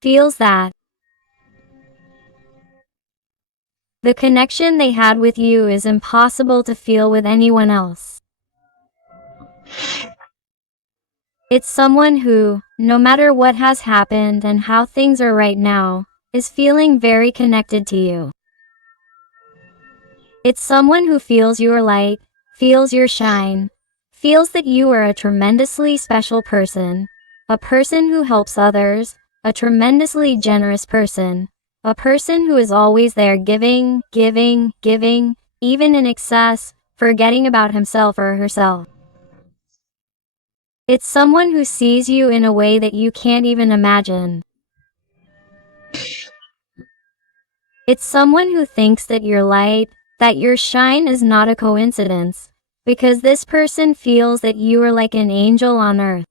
feels that the connection they had with you is impossible to feel with anyone else. It's someone who, no matter what has happened and how things are right now, is feeling very connected to you. It's someone who feels your light, feels your shine, feels that you are a tremendously special person, a person who helps others, a tremendously generous person, a person who is always there giving, giving, giving, even in excess, forgetting about himself or herself. It's someone who sees you in a way that you can't even imagine. It's someone who thinks that your light, that your shine is not a coincidence, because this person feels that you are like an angel on earth.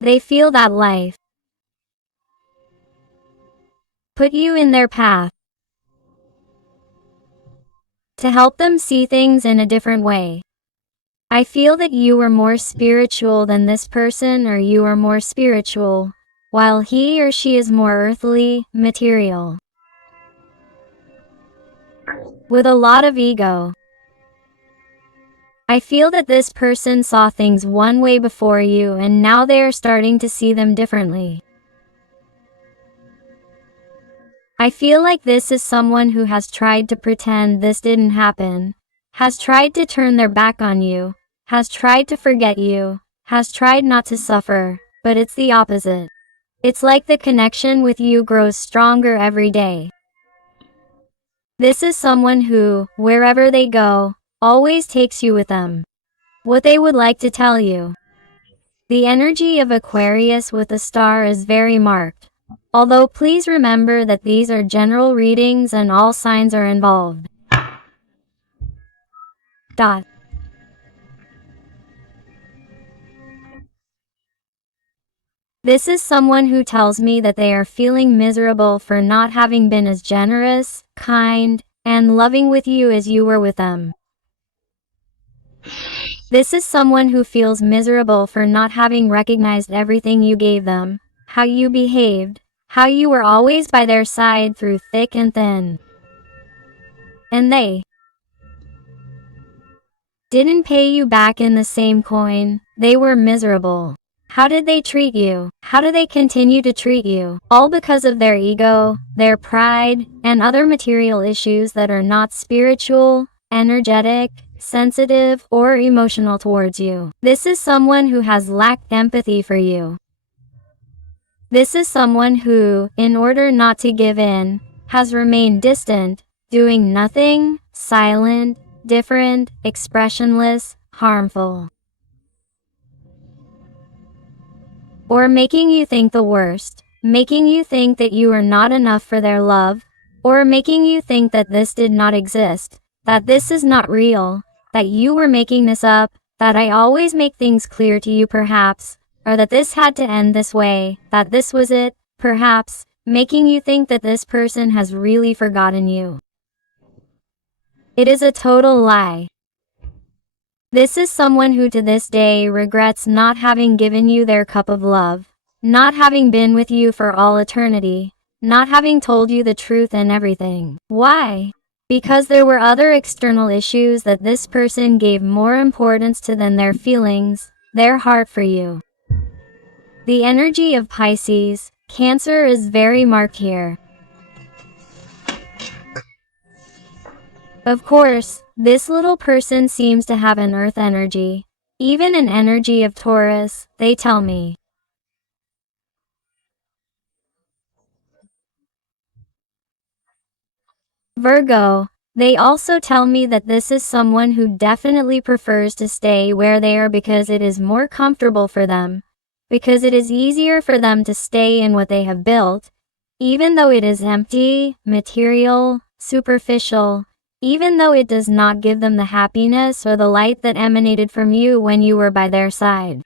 They feel that life put you in their path to help them see things in a different way. I feel that you are more spiritual than this person, or you are more spiritual, while he or she is more earthly, material, with a lot of ego. I feel that this person saw things one way before you and now they are starting to see them differently. I feel like this is someone who has tried to pretend this didn't happen, has tried to turn their back on you, has tried to forget you, has tried not to suffer, but it's the opposite. It's like the connection with you grows stronger every day. This is someone who, wherever they go, always takes you with them. What they would like to tell you. The energy of Aquarius with a star is very marked. Although please remember that these are general readings and all signs are involved. This is someone who tells me that they are feeling miserable for not having been as generous, kind, and loving with you as you were with them. This is someone who feels miserable for not having recognized everything you gave them, how you behaved, how you were always by their side through thick and thin. And they didn't pay you back in the same coin. They were miserable. How did they treat you? How do they continue to treat you? All because of their ego, their pride, and other material issues that are not spiritual, energetic, sensitive, or emotional towards you. This is someone who has lacked empathy for you. This is someone who, in order not to give in, has remained distant, doing nothing, silent, different, expressionless, harmful. Or making you think the worst, making you think that you are not enough for their love, or making you think that this did not exist, that this is not real, that you were making this up, that I always make things clear to you perhaps, or that this had to end this way, that this was it, perhaps, making you think that this person has really forgotten you. It is a total lie. This is someone who to this day regrets not having given you their cup of love, not having been with you for all eternity, not having told you the truth and everything. Why? Because there were other external issues that this person gave more importance to than their feelings, their heart for you. The energy of Pisces, Cancer is very marked here. Of course, this little person seems to have an earth energy, even an energy of Taurus, they tell me. Virgo, they also tell me that this is someone who definitely prefers to stay where they are because it is more comfortable for them, because it is easier for them to stay in what they have built, even though it is empty, material, superficial, even though it does not give them the happiness or the light that emanated from you when you were by their side.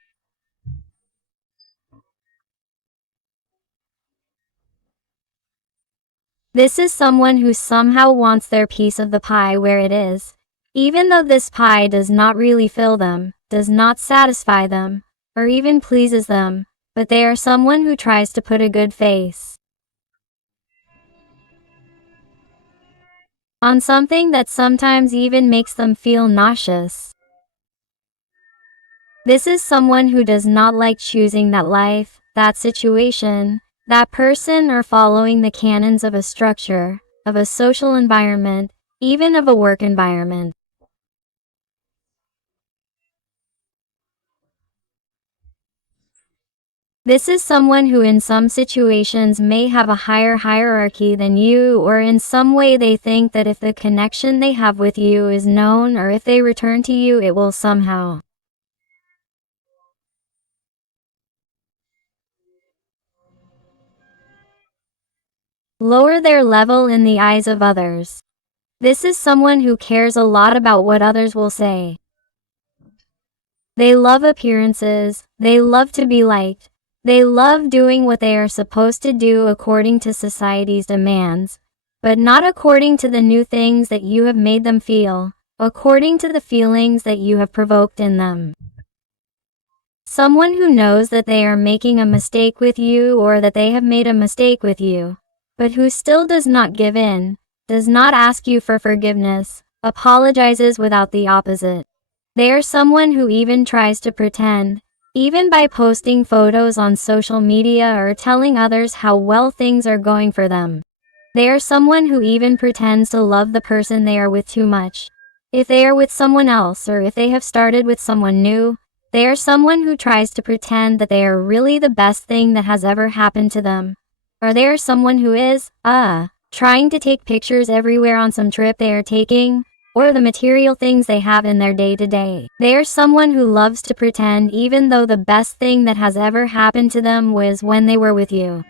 This is someone who somehow wants their piece of the pie where it is, even though this pie does not really fill them, does not satisfy them, or even pleases them. but they are someone who tries to put a good face on something that sometimes even makes them feel nauseous. This is someone who does not like choosing that life, that situation, that person, or following the canons of a structure, of a social environment, even of a work environment. This is someone who in some situations may have a higher hierarchy than you, or in some way they think that if the connection they have with you is known, or if they return to you, it will somehow lower their level in the eyes of others. This is someone who cares a lot about what others will say. They love appearances, they love to be liked, they love doing what they are supposed to do according to society's demands, but not according to the new things that you have made them feel, according to the feelings that you have provoked in them. Someone who knows that they are making a mistake with you, or that they have made a mistake with you, but who still does not give in, does not ask you for forgiveness, apologizes without the opposite. They are someone who even tries to pretend, even by posting photos on social media or telling others how well things are going for them. They are someone who even pretends to love the person they are with too much. If they are with someone else, or if they have started with someone new, they are someone who tries to pretend that they are really the best thing that has ever happened to them. Or they are someone who is, trying to take pictures everywhere on some trip they are taking, or the material things they have in their day-to-day. They are someone who loves to pretend even though the best thing that has ever happened to them was when they were with you.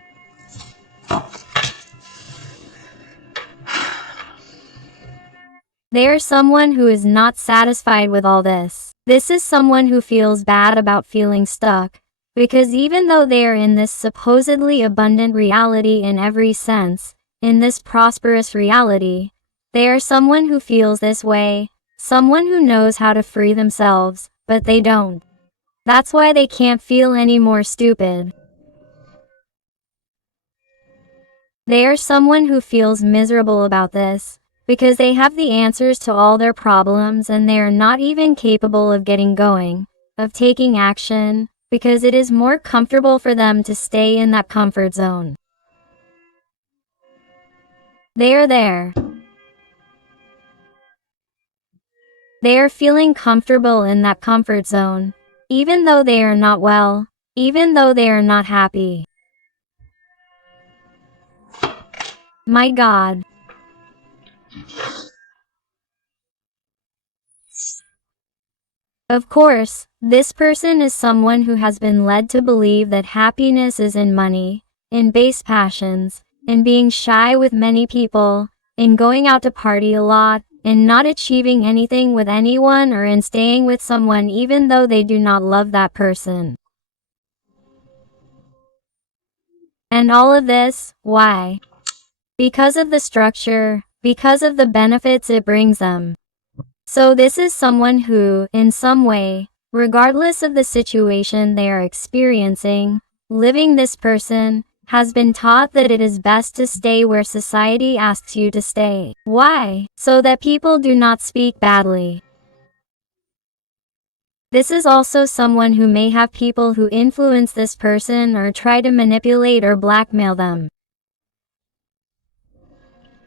They are someone who is not satisfied with all this. This is someone who feels bad about feeling stuck, because even though they are in this supposedly abundant reality in every sense, in this prosperous reality, they are someone who feels this way, someone who knows how to free themselves, but they don't. That's why they can't feel any more stupid. They are someone who feels miserable about this, because they have the answers to all their problems and they are not even capable of getting going, of taking action, because it is more comfortable for them to stay in that comfort zone. They are there. They are feeling comfortable in that comfort zone, even though they are not well, even though they are not happy. My God. Of course, this person is someone who has been led to believe that happiness is in money, in base passions, in being shy with many people, in going out to party a lot, in not achieving anything with anyone, or in staying with someone even though they do not love that person. And all of this, why? Because of the structure, because of the benefits it brings them. So this is someone who, in some way, regardless of the situation they are experiencing, living, this person has been taught that it is best to stay where society asks you to stay. Why? So that people do not speak badly. This is also someone who may have people who influence this person or try to manipulate or blackmail them.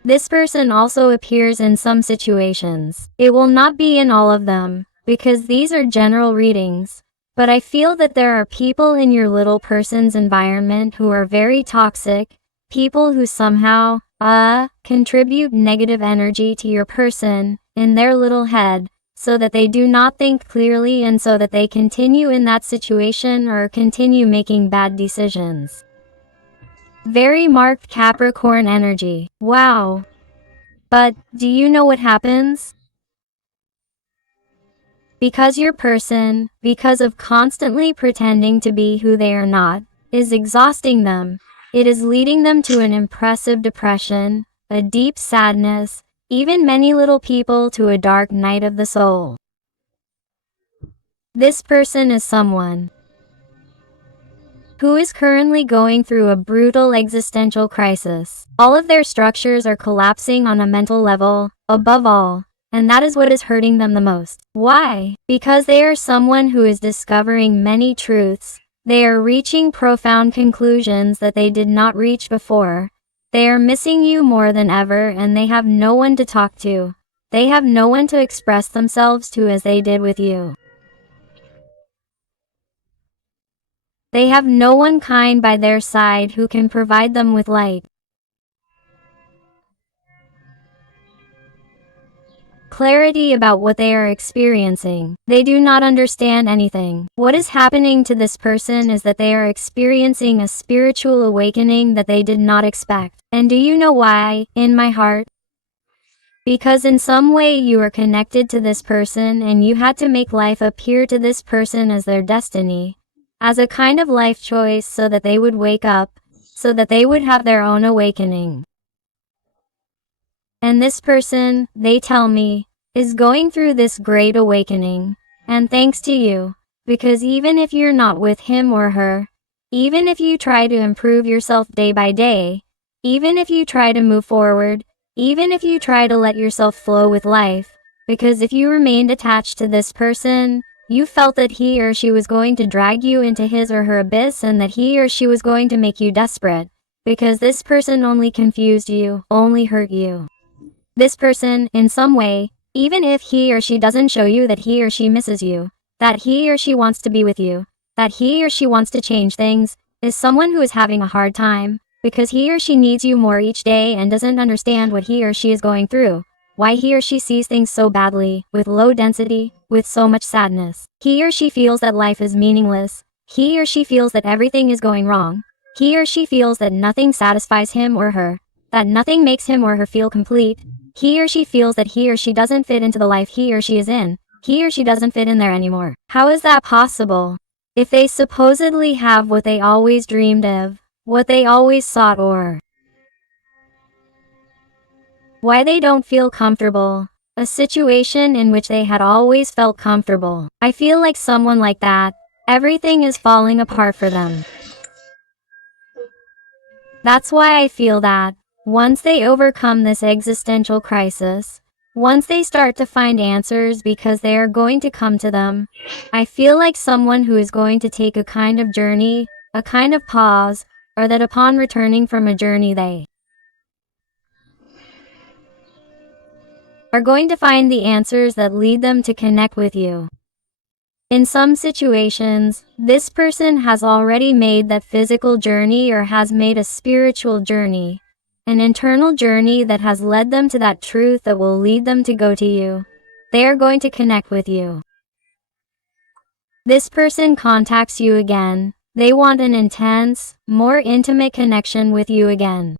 This person also appears in some situations. It will not be in all of them, because these are general readings, but I feel that there are people in your little person's environment who are very toxic, people who somehow, contribute negative energy to your person, in their little head, so that they do not think clearly and so that they continue in that situation or continue making bad decisions. Very marked Capricorn energy. Wow. But, do you know what happens? Because your person, because of constantly pretending to be who they are not, is exhausting them. It is leading them to an impressive depression, a deep sadness, even many little people to a dark night of the soul. This person is someone who is currently going through a brutal existential crisis. All of their structures are collapsing on a mental level, above all. And that is what is hurting them the most. Why? Because they are someone who is discovering many truths. They are reaching profound conclusions that they did not reach before. They are missing you more than ever, and they have no one to talk to. They have no one to express themselves to as they did with you. They have no one kind by their side who can provide them with light, clarity about what they are experiencing. They do not understand anything. What is happening to this person is that they are experiencing a spiritual awakening that they did not expect. And do you know why, in my heart? Because in some way you are connected to this person and you had to make life appear to this person as their destiny, as a kind of life choice so that they would wake up, so that they would have their own awakening. And this person, they tell me, is going through this great awakening, and thanks to you, because even if you're not with him or her, even if you try to improve yourself day by day, even if you try to move forward, even if you try to let yourself flow with life, because if you remained attached to this person, you felt that he or she was going to drag you into his or her abyss and that he or she was going to make you desperate, because this person only confused you, only hurt you. This person, in some way, even if he or she doesn't show you that he or she misses you, that he or she wants to be with you, that he or she wants to change things, is someone who is having a hard time, because he or she needs you more each day and doesn't understand what he or she is going through, why he or she sees things so badly, with low density, with so much sadness. He or she feels that life is meaningless. He or she feels that everything is going wrong. He or she feels that nothing satisfies him or her, that nothing makes him or her feel complete. He or she feels that he or she doesn't fit into the life he or she is in. He or she doesn't fit in there anymore. How is that possible? If they supposedly have what they always dreamed of, what they always sought, or why they don't feel comfortable, a situation in which they had always felt comfortable. I feel like someone like that, everything is falling apart for them. That's why I feel that, once they overcome this existential crisis, once they start to find answers because they are going to come to them, I feel like someone who is going to take a kind of journey, a kind of pause, or that upon returning from a journey they are going to find the answers that lead them to connect with you. In some situations, this person has already made that physical journey or has made a spiritual journey, an internal journey that has led them to that truth that will lead them to go to you. They are going to connect with you. This person contacts you again. They want an intense, more intimate connection with you again.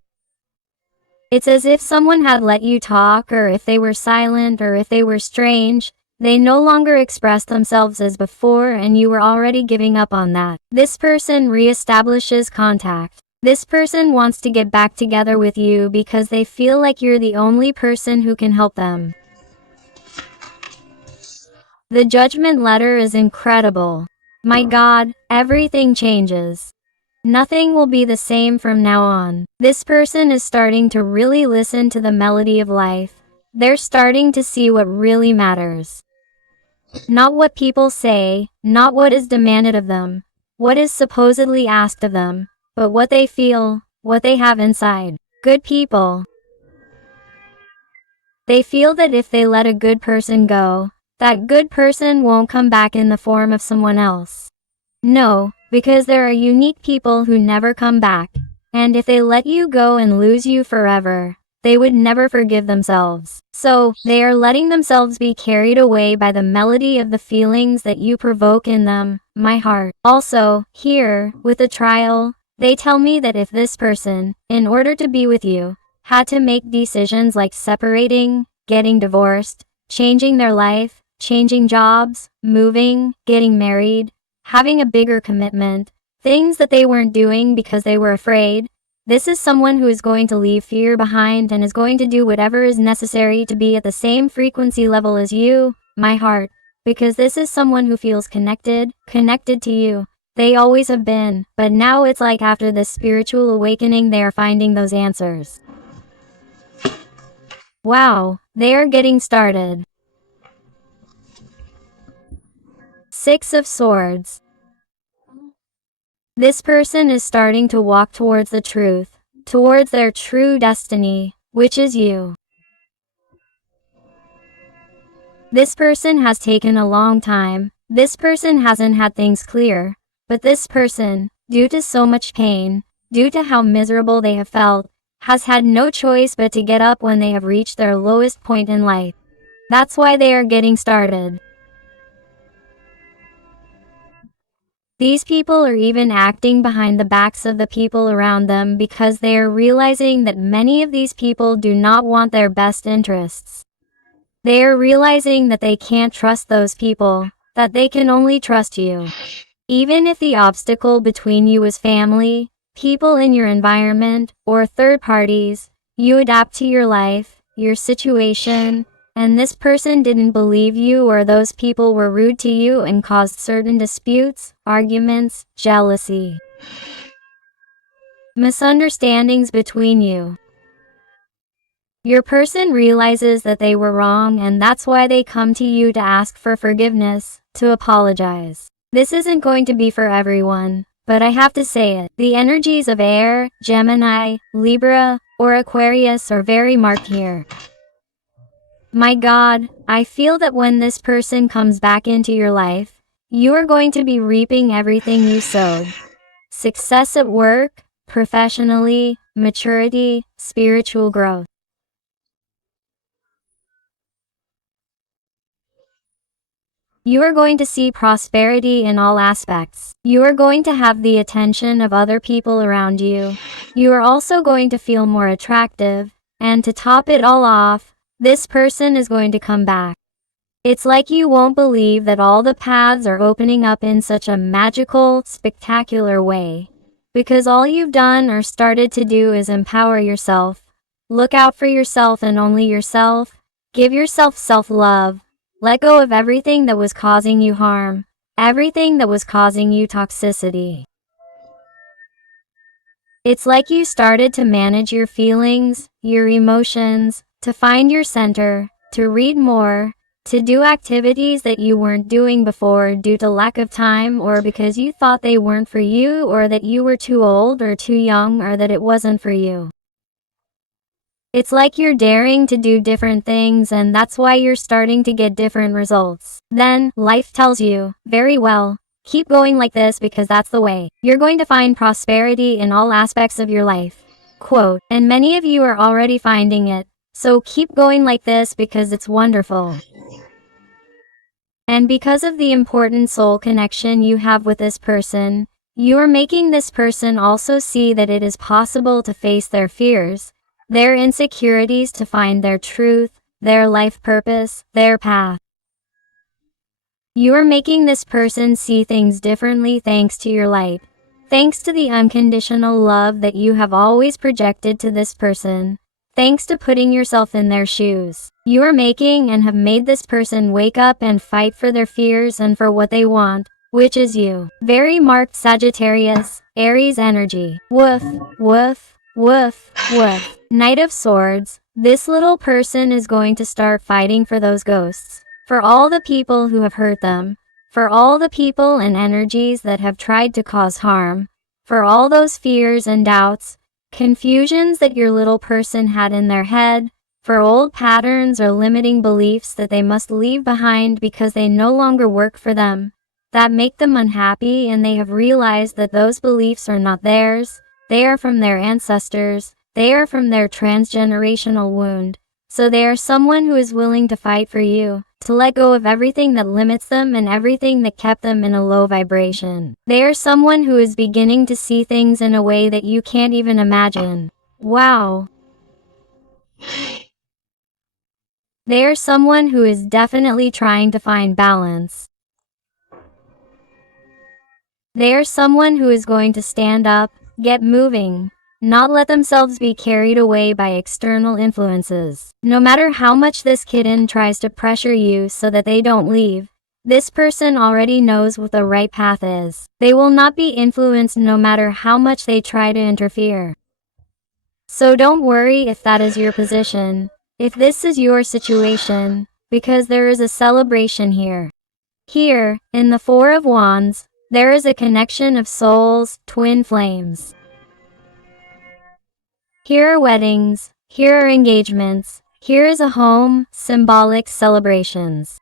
It's as if someone had let you talk, or if they were silent, or if they were strange, they no longer expressed themselves as before and you were already giving up on that. This person reestablishes contact. This person wants to get back together with you because they feel like you're the only person who can help them. The judgment letter is incredible. My God, everything changes. Nothing will be the same from now on. This person is starting to really listen to the melody of life. They're starting to see what really matters. Not what people say, not what is demanded of them, what is supposedly asked of them, but what they feel, what they have inside. Good people. They feel that if they let a good person go, that good person won't come back in the form of someone else. No, because there are unique people who never come back, and if they let you go and lose you forever, they would never forgive themselves. So, they are letting themselves be carried away by the melody of the feelings that you provoke in them, my heart. Also, here, with the trial, they tell me that if this person, in order to be with you, had to make decisions like separating, getting divorced, changing their life, changing jobs, moving, getting married, having a bigger commitment, things that they weren't doing because they were afraid, this is someone who is going to leave fear behind and is going to do whatever is necessary to be at the same frequency level as you, my heart, because this is someone who feels connected to you. They always have been, but now it's like after this spiritual awakening they are finding those answers. Wow, they are getting started. Six of Swords. This person is starting to walk towards the truth, towards their true destiny, which is you. This person has taken a long time. This person hasn't had things clear, but this person, due to so much pain, due to how miserable they have felt, has had no choice but to get up when they have reached their lowest point in life. That's why they are getting started. These people are even acting behind the backs of the people around them because they are realizing that many of these people do not want their best interests. They are realizing that they can't trust those people, that they can only trust you. Even if the obstacle between you is family, people in your environment, or third parties, you adapt to your life, your situation, and this person didn't believe you or those people were rude to you and caused certain disputes, arguments, jealousy, misunderstandings between you. Your person realizes that they were wrong and that's why they come to you to ask for forgiveness, to apologize. This isn't going to be for everyone, but I have to say it. The energies of air, Gemini, Libra, or Aquarius are very marked here. My God, I feel that when this person comes back into your life, you are going to be reaping everything you sowed. Success at work, professionally, maturity, spiritual growth. You are going to see prosperity in all aspects. You are going to have the attention of other people around you. You are also going to feel more attractive, and to top it all off, this person is going to come back. It's like you won't believe that all the paths are opening up in such a magical, spectacular way. Because all you've done or started to do is empower yourself. Look out for yourself and only yourself. Give yourself self-love. Let go of everything that was causing you harm. Everything that was causing you toxicity. It's like you started to manage your feelings, your emotions, to find your center, to read more, to do activities that you weren't doing before due to lack of time or because you thought they weren't for you or that you were too old or too young or that it wasn't for you. It's like you're daring to do different things and that's why you're starting to get different results. Then, life tells you, very well, keep going like this because that's the way. You're going to find prosperity in all aspects of your life. Quote, and many of you are already finding it. So keep going like this because it's wonderful. And because of the important soul connection you have with this person, you are making this person also see that it is possible to face their fears, their insecurities to find their truth, their life purpose, their path. You are making this person see things differently thanks to your light, thanks to the unconditional love that you have always projected to this person. Thanks to putting yourself in their shoes, you are making and have made this person wake up and fight for their fears and for what they want, which is you. Very marked Sagittarius, Aries energy. Woof, woof, woof, woof. Knight of Swords, this little person is going to start fighting for those ghosts, for all the people who have hurt them, for all the people and energies that have tried to cause harm, for all those fears and doubts, confusions that your little person had in their head, for old patterns or limiting beliefs that they must leave behind because they no longer work for them, that make them unhappy and they have realized that those beliefs are not theirs, they are from their ancestors, they are from their transgenerational wound. So they are someone who is willing to fight for you, to let go of everything that limits them and everything that kept them in a low vibration. They are someone who is beginning to see things in a way that you can't even imagine. Wow. They are someone who is definitely trying to find balance. They are someone who is going to stand up, get moving, not let themselves be carried away by external influences. No matter how much this kitten tries to pressure you so that they don't leave, This person already knows what the right path is. They will not be influenced no matter how much they try to interfere. So don't worry if that is your position, if this is your situation, because there is a celebration here. Here, in the Four of Wands, there is a connection of souls, twin flames. Here are weddings, here are engagements, here is a home, symbolic celebrations.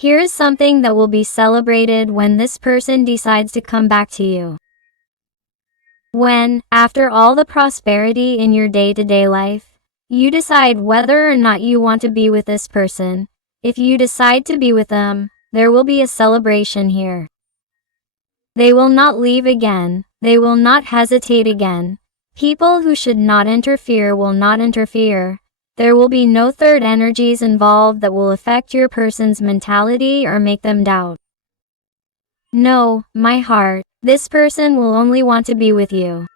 Here is something that will be celebrated when this person decides to come back to you. When, after all the prosperity in your day-to-day life, you decide whether or not you want to be with this person. If you decide to be with them, there will be a celebration here. They will not leave again, they will not hesitate again. People who should not interfere will not interfere. There will be no third energies involved that will affect your person's mentality or make them doubt. No, my heart, this person will only want to be with you.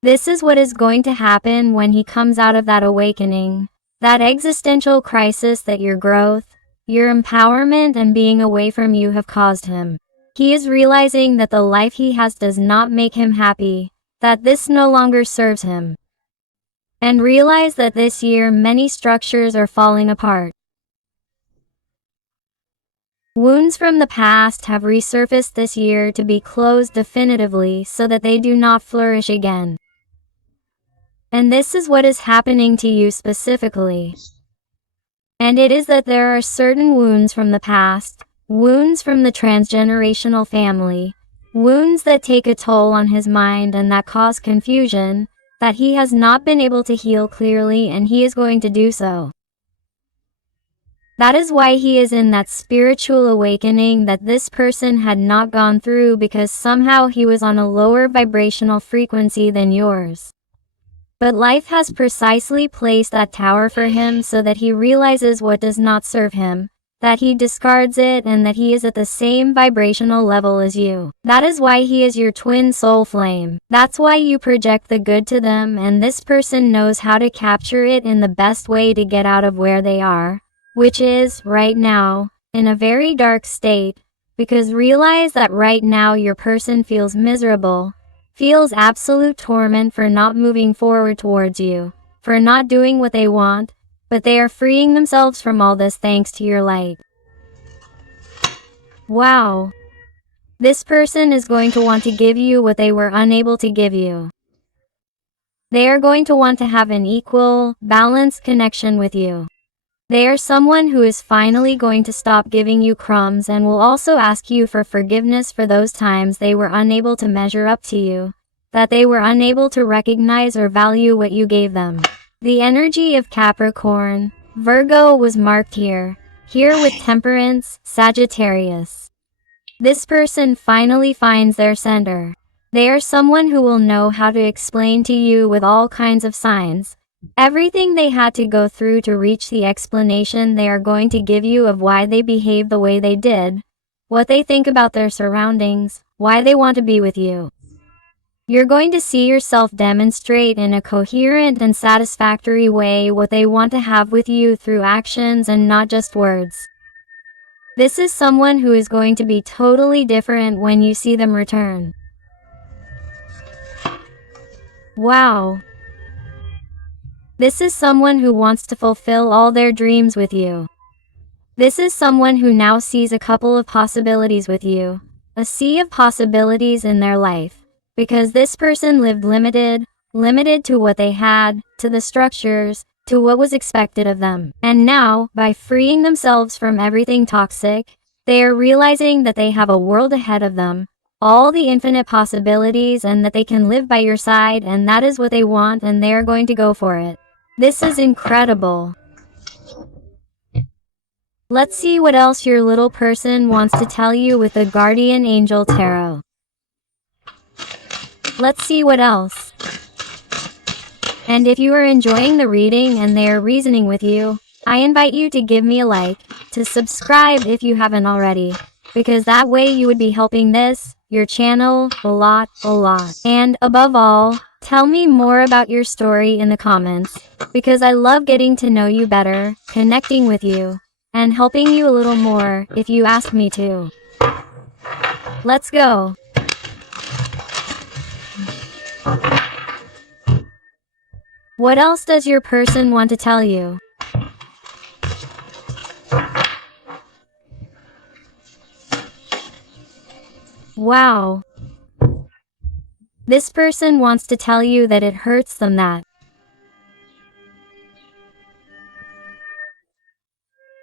This is what is going to happen when he comes out of that awakening, that existential crisis that your growth, your empowerment and being away from you have caused him. He is realizing that the life he has does not make him happy, that this no longer serves him. And realize that this year many structures are falling apart. Wounds from the past have resurfaced this year to be closed definitively so that they do not flourish again. And this is what is happening to you specifically. And it is that there are certain wounds from the past, wounds from the transgenerational family, wounds that take a toll on his mind and that cause confusion, that he has not been able to heal clearly and he is going to do so. That is why he is in that spiritual awakening that this person had not gone through, because somehow he was on a lower vibrational frequency than yours. But life has precisely placed that tower for him so that he realizes what does not serve him, that he discards it and that he is at the same vibrational level as you. That is why he is your twin soul flame. That's why you project the good to them and this person knows how to capture it in the best way to get out of where they are, which is, right now, in a very dark state, because realize that right now your person feels miserable, feels absolute torment for not moving forward towards you, for not doing what they want, but they are freeing themselves from all this thanks to your light. Wow. This person is going to want to give you what they were unable to give you. They are going to want to have an equal, balanced connection with you. They are someone who is finally going to stop giving you crumbs and will also ask you for forgiveness for those times they were unable to measure up to you, that they were unable to recognize or value what you gave them. The energy of Capricorn, Virgo was marked here with Temperance, Sagittarius. This person finally finds their center. They are someone who will know how to explain to you with all kinds of signs, everything they had to go through to reach the explanation they are going to give you of why they behave the way they did, what they think about their surroundings, why they want to be with you. You're going to see yourself demonstrate in a coherent and satisfactory way what they want to have with you through actions and not just words. This is someone who is going to be totally different when you see them return. Wow. This is someone who wants to fulfill all their dreams with you. This is someone who now sees a couple of possibilities with you, a sea of possibilities in their life. Because this person lived limited to what they had, to the structures, to what was expected of them. And now, by freeing themselves from everything toxic, they are realizing that they have a world ahead of them, all the infinite possibilities, and that they can live by your side, and that is what they want and they are going to go for it. This is incredible. Let's see what else your little person wants to tell you with the Guardian Angel Tarot. Let's see what else. And if you are enjoying the reading and they are reasoning with you, I invite you to give me a like, to subscribe if you haven't already, because that way you would be helping this, your channel, a lot. And above all, tell me more about your story in the comments, because I love getting to know you better, connecting with you, and helping you a little more, if you ask me to. Let's go. What else does your person want to tell you? Wow. This person wants to tell you that it hurts them that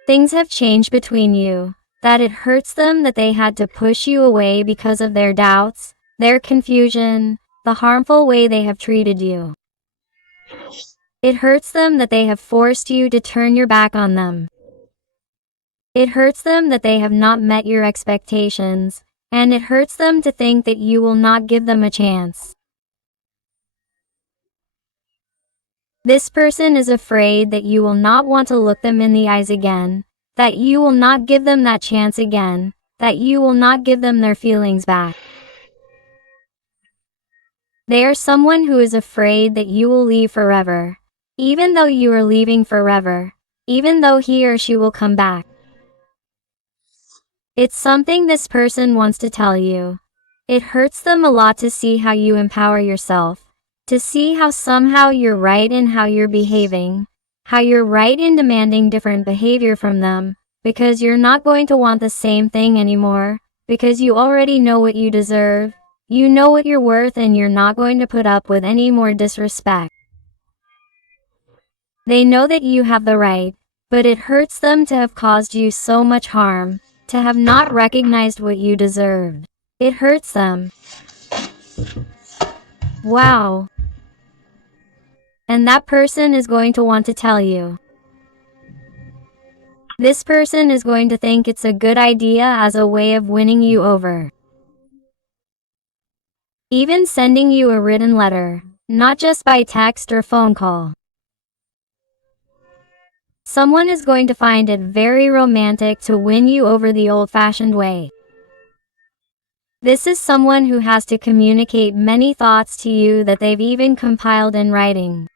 things have changed between you, that it hurts them that they had to push you away because of their doubts, their confusion, the harmful way they have treated you. It hurts them that they have forced you to turn your back on them. It hurts them that they have not met your expectations, and it hurts them to think that you will not give them a chance. This person is afraid that you will not want to look them in the eyes again, that you will not give them that chance again, that you will not give them their feelings back. They are someone who is afraid that you will leave forever, even though you are leaving forever, even though he or she will come back. It's something this person wants to tell you. It hurts them a lot to see how you empower yourself, to see how somehow you're right in how you're behaving, how you're right in demanding different behavior from them, because you're not going to want the same thing anymore, because you already know what you deserve, you know what you're worth, and you're not going to put up with any more disrespect. They know that you have the right, but it hurts them to have caused you so much harm, to have not recognized what you deserved. It hurts them. Wow. And that person is going to want to tell you. This person is going to think it's a good idea as a way of winning you over. Even sending you a written letter, not just by text or phone call. Someone is going to find it very romantic to win you over the old-fashioned way. This is someone who has to communicate many thoughts to you that they've even compiled in writing.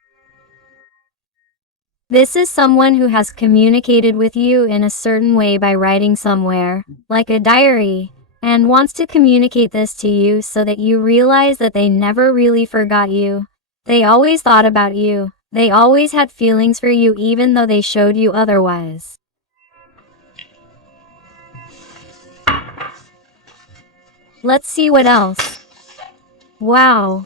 This is someone who has communicated with you in a certain way by writing somewhere, like a diary, and wants to communicate this to you so that you realize that they never really forgot you. They always thought about you. They always had feelings for you even though they showed you otherwise. Let's see what else. Wow.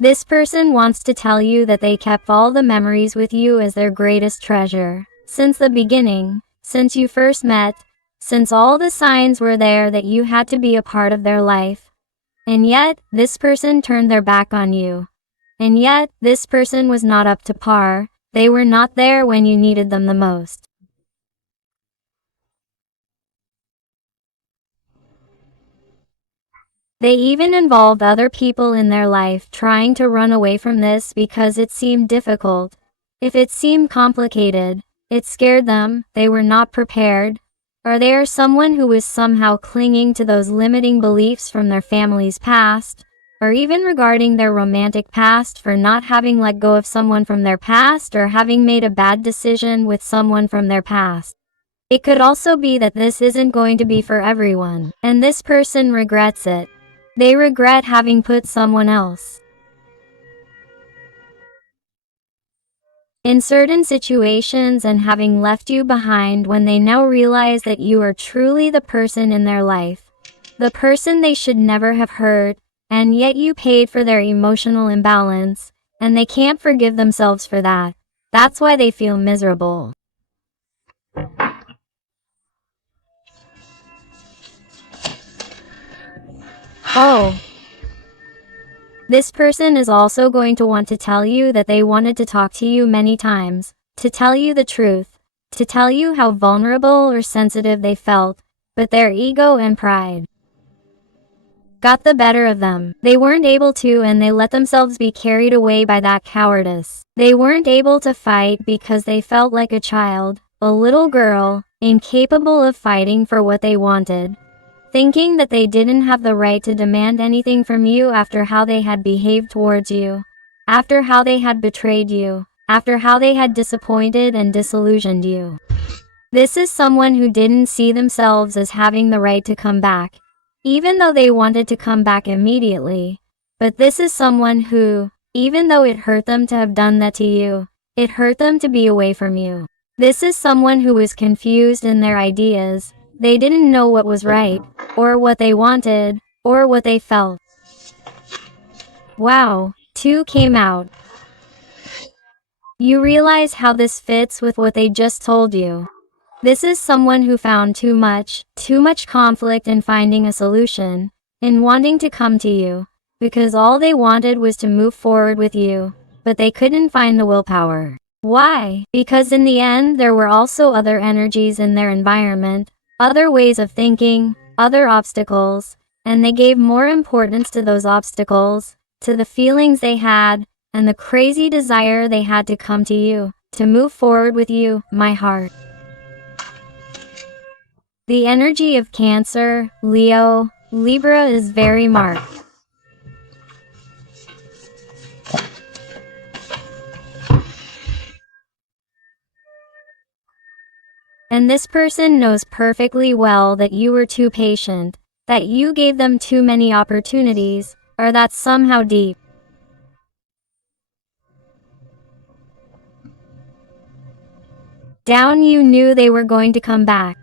This person wants to tell you that they kept all the memories with you as their greatest treasure. Since the beginning, since you first met, since all the signs were there that you had to be a part of their life. And yet, this person turned their back on you. And yet, this person was not up to par. They were not there when you needed them the most. They even involved other people in their life trying to run away from this because it seemed difficult. If it seemed complicated, it scared them, they were not prepared, or they are someone who was somehow clinging to those limiting beliefs from their family's past, or even regarding their romantic past for not having let go of someone from their past or having made a bad decision with someone from their past. It could also be that this isn't going to be for everyone, and this person regrets it. They regret having put someone else in certain situations and having left you behind when they now realize that you are truly the person in their life, the person they should never have hurt, and yet you paid for their emotional imbalance, and they can't forgive themselves for that. That's why they feel miserable. Oh. This person is also going to want to tell you that they wanted to talk to you many times, to tell you the truth, to tell you how vulnerable or sensitive they felt, but their ego and pride got the better of them. They weren't able to, and they let themselves be carried away by that cowardice. They weren't able to fight because they felt like a child, a little girl, incapable of fighting for what they wanted, thinking that they didn't have the right to demand anything from you after how they had behaved towards you, after how they had betrayed you, after how they had disappointed and disillusioned you. This is someone who didn't see themselves as having the right to come back, even though they wanted to come back immediately. But this is someone who, even though it hurt them to have done that to you, it hurt them to be away from you. This is someone who was confused in their ideas. They didn't know what was right, or what they wanted, or what they felt. Wow, 2 came out. You realize how this fits with what they just told you. This is someone who found too much conflict in finding a solution, in wanting to come to you, because all they wanted was to move forward with you, but they couldn't find the willpower. Why? Because in the end there were also other energies in their environment, other ways of thinking, other obstacles, and they gave more importance to those obstacles, to the feelings they had, and the crazy desire they had to come to you, to move forward with you, my heart. The energy of Cancer, Leo, Libra is very marked. And this person knows perfectly well that you were too patient, that you gave them too many opportunities, or that's somehow deep down you knew they were going to come back.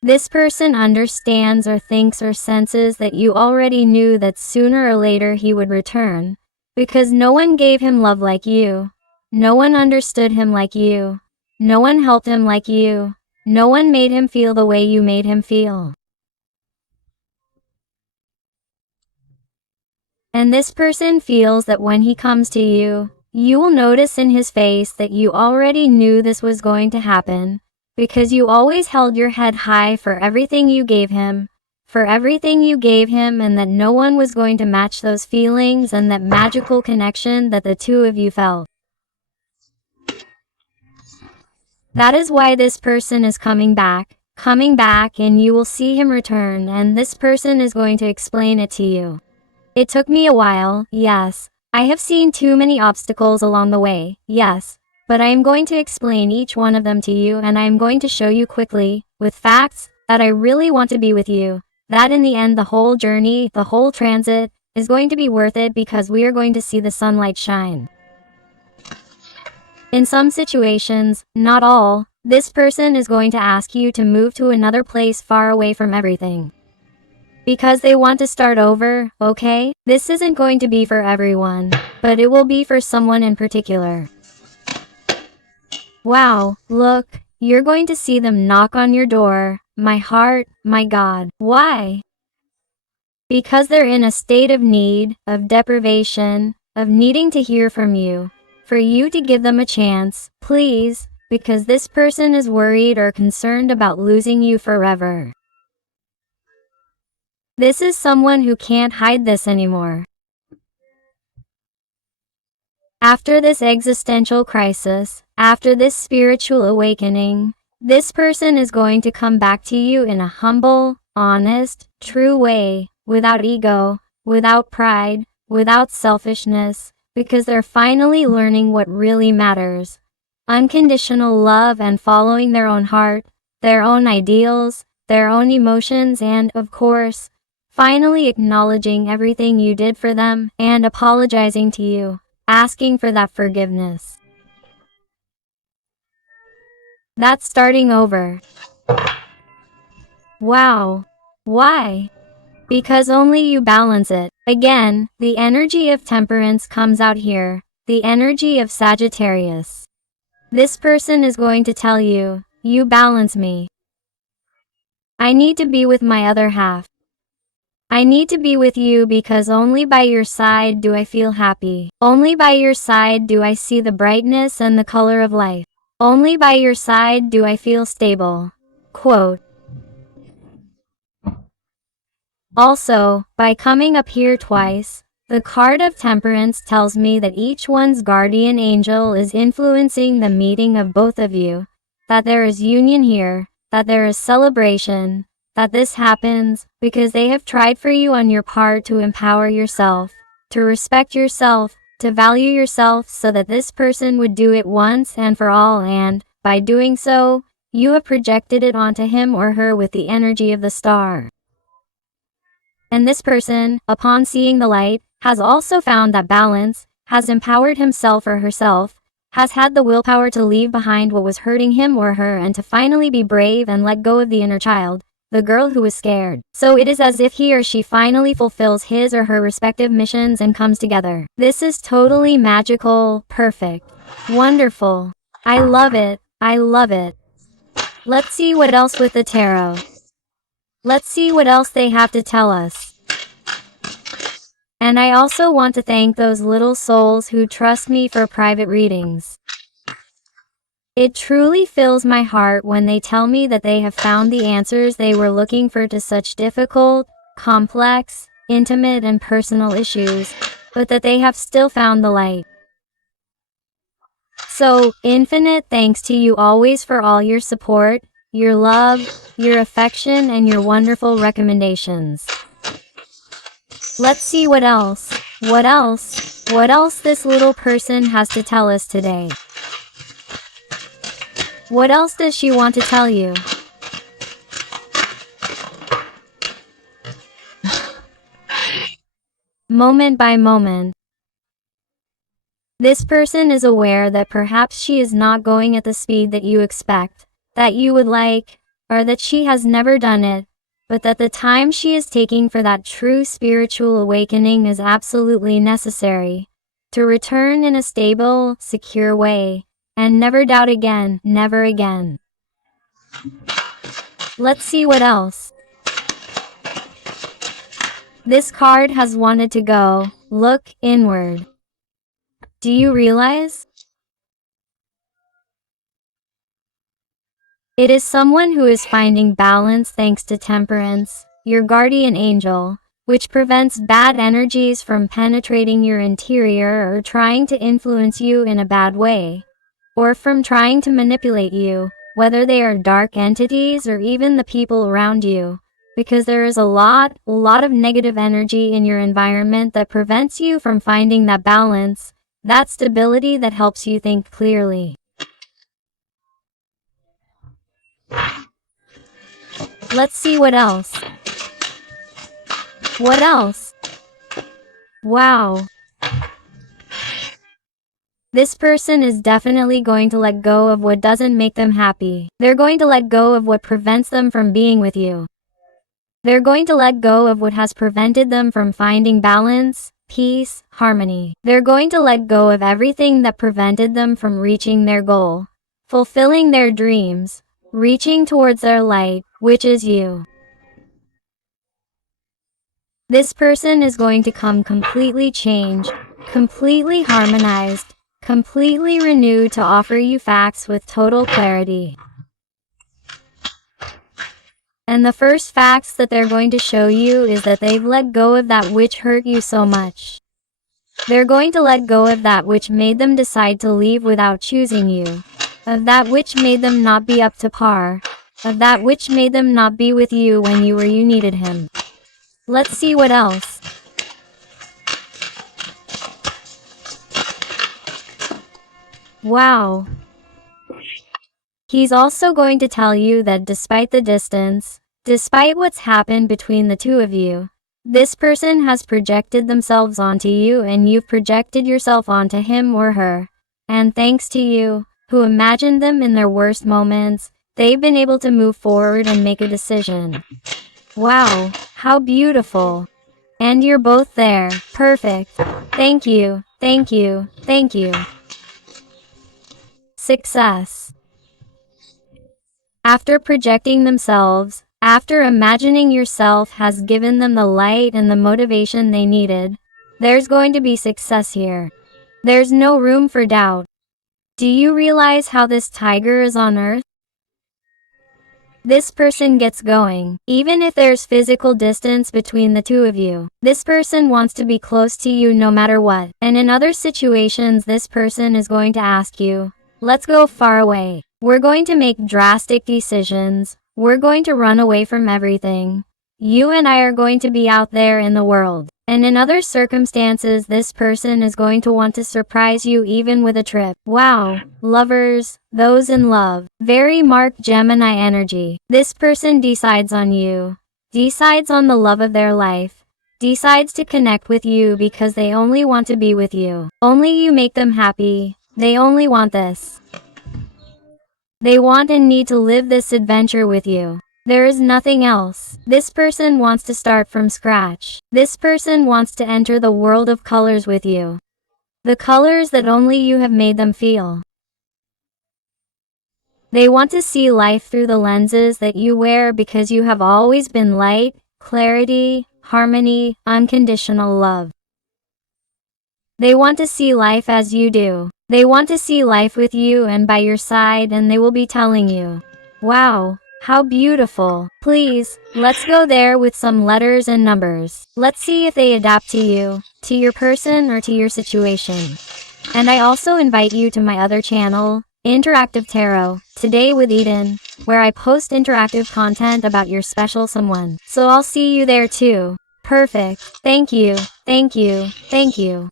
This person understands or thinks or senses that you already knew that sooner or later he would return, because no one gave him love like you, no one understood him like you, no one helped him like you, no one made him feel the way you made him feel. And this person feels that when he comes to you, you will notice in his face that you already knew this was going to happen, because you always held your head high for everything you gave him, and that no one was going to match those feelings and that magical connection that the two of you felt. That is why this person is coming back, and you will see him return, and this person is going to explain it to you. It took me a while, yes. I have seen too many obstacles along the way, yes. But I am going to explain each one of them to you, and I am going to show you quickly, with facts, that I really want to be with you. That in the end the whole journey, the whole transit, is going to be worth it because we are going to see the sunlight shine. In some situations, not all, this person is going to ask you to move to another place far away from everything. Because they want to start over, okay? This isn't going to be for everyone, but it will be for someone in particular. Wow, look, you're going to see them knock on your door, my heart, my God. Why? Because they're in a state of need, of deprivation, of needing to hear from you, for you to give them a chance, please, because this person is worried or concerned about losing you forever. This is someone who can't hide this anymore. After this existential crisis, after this spiritual awakening, this person is going to come back to you in a humble, honest, true way, without ego, without pride, without selfishness, because they're finally learning what really matters. Unconditional love and following their own heart, their own ideals, their own emotions, and, of course, finally acknowledging everything you did for them and apologizing to you, asking for that forgiveness. That's starting over. Wow. Why? Because only you balance it. Again, the energy of temperance comes out here, the energy of Sagittarius. This person is going to tell you, you balance me. I need to be with my other half. I need to be with you because only by your side do I feel happy. Only by your side do I see the brightness and the color of life. Only by your side do I feel stable. Quote. Also, by coming up here twice, the card of Temperance tells me that each one's guardian angel is influencing the meeting of both of you, that there is union here, that there is celebration, that this happens because they have tried for you on your part to empower yourself, to respect yourself, to value yourself so that this person would do it once and for all, and, by doing so, you have projected it onto him or her with the energy of the star. And this person, upon seeing the light, has also found that balance, has empowered himself or herself, has had the willpower to leave behind what was hurting him or her and to finally be brave and let go of the inner child, the girl who was scared. So it is as if he or she finally fulfills his or her respective missions and comes together. This is totally magical, perfect, wonderful. I love it, I love it. Let's see what else with the tarot. Let's see what else they have to tell us. And I also want to thank those little souls who trust me for private readings. It truly fills my heart when they tell me that they have found the answers they were looking for to such difficult, complex, intimate and personal issues, but that they have still found the light. So, infinite thanks to you always for all your support, your love, your affection and your wonderful recommendations. Let's see what else this little person has to tell us today. What else does she want to tell you? Moment by moment. This person is aware that perhaps she is not going at the speed that you expect, that you would like, or that she has never done it, but that the time she is taking for that true spiritual awakening is absolutely necessary, to return in a stable, secure way, and never doubt again, never again. Let's see what else. This card has wanted to go, look inward. Do you realize? It is someone who is finding balance thanks to temperance, your guardian angel, which prevents bad energies from penetrating your interior or trying to influence you in a bad way, or from trying to manipulate you, whether they are dark entities or even the people around you, because there is a lot of negative energy in your environment that prevents you from finding that balance, that stability that helps you think clearly. Let's see what else. What else? Wow. This person is definitely going to let go of what doesn't make them happy. They're going to let go of what prevents them from being with you. They're going to let go of what has prevented them from finding balance, peace, harmony. They're going to let go of everything that prevented them from reaching their goal, fulfilling their dreams, reaching towards their light, which is you. This person is going to come completely changed, completely harmonized, completely renewed to offer you facts with total clarity. And the first facts that they're going to show you is that they've let go of that which hurt you so much. They're going to let go of that which made them decide to leave without choosing you, of that which made them not be up to par, of that which made them not be with you when you needed him. Let's see what else. Wow. He's also going to tell you that despite the distance, despite what's happened between the two of you, this person has projected themselves onto you and you've projected yourself onto him or her. And thanks to you, who imagined them in their worst moments, they've been able to move forward and make a decision. Wow, how beautiful. And you're both there. Perfect. Thank you, thank you, thank you. Success. After projecting themselves, after imagining yourself has given them the light and the motivation they needed, there's going to be success here. There's no room for doubt. Do you realize how this tiger is on Earth? This person gets going, even if there's physical distance between the two of you. This person wants to be close to you no matter what. And in other situations, this person is going to ask you, let's go far away. We're going to make drastic decisions. We're going to run away from everything. You and I are going to be out there in the world. And in other circumstances, this person is going to want to surprise you even with a trip. Wow, lovers, those in love. Very marked Gemini energy. This person decides on you. Decides on the love of their life. Decides to connect with you because they only want to be with you. Only you make them happy. They only want this. They want and need to live this adventure with you. There is nothing else. This person wants to start from scratch. This person wants to enter the world of colors with you. The colors that only you have made them feel. They want to see life through the lenses that you wear because you have always been light, clarity, harmony, unconditional love. They want to see life as you do. They want to see life with you and by your side, and they will be telling you, wow, how beautiful. Please, let's go there with some letters and numbers. Let's see if they adapt to you, to your person, or to your situation. And I also invite you to my other channel, Interactive Tarot, Today with Eden, where I post interactive content about your special someone. So I'll see you there too. Perfect. Thank you, thank you, thank you.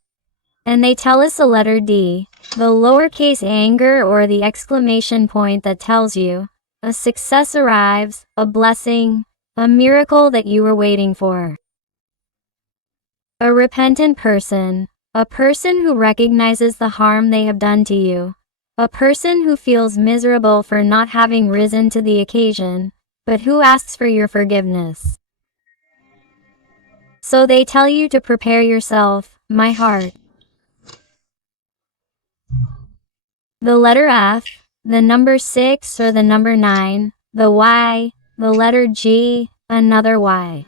And they tell us a letter D, the lowercase anger or the exclamation point that tells you, a success arrives, a blessing, a miracle that you were waiting for. A repentant person, a person who recognizes the harm they have done to you, a person who feels miserable for not having risen to the occasion, but who asks for your forgiveness. So they tell you to prepare yourself, my heart. The letter F, the number 6 or the number 9, the Y, the letter G, another Y.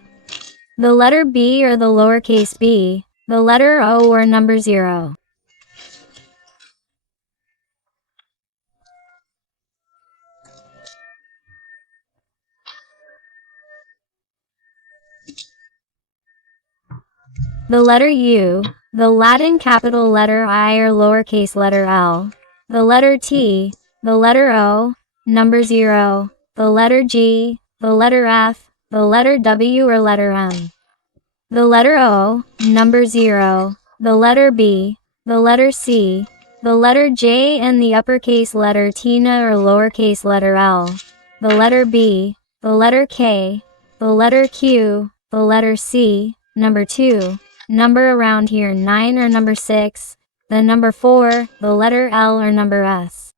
The letter B or the lowercase b, the letter O or number 0. The letter U, the Latin capital letter I or lowercase letter L, the letter T, the letter O, number 0, the letter G, the letter F, the letter W or letter M. The letter O, number 0, the letter B, the letter C, the letter J and the uppercase letter Tina or lowercase letter L, the letter B, the letter K, the letter Q, the letter C, number 2, number around here 9 or number 6, the number 4, the letter L or number S.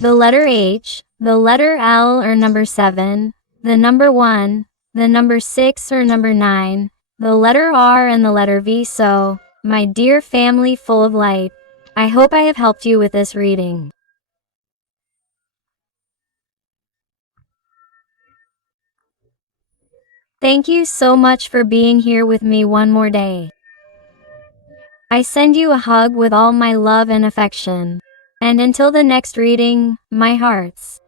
The letter H, the letter L or number 7, the number 1, the number 6 or number 9, the letter R and the letter V. So, my dear family full of light, I hope I have helped you with this reading. Thank you so much for being here with me one more day. I send you a hug with all my love and affection. And until the next reading, my hearts.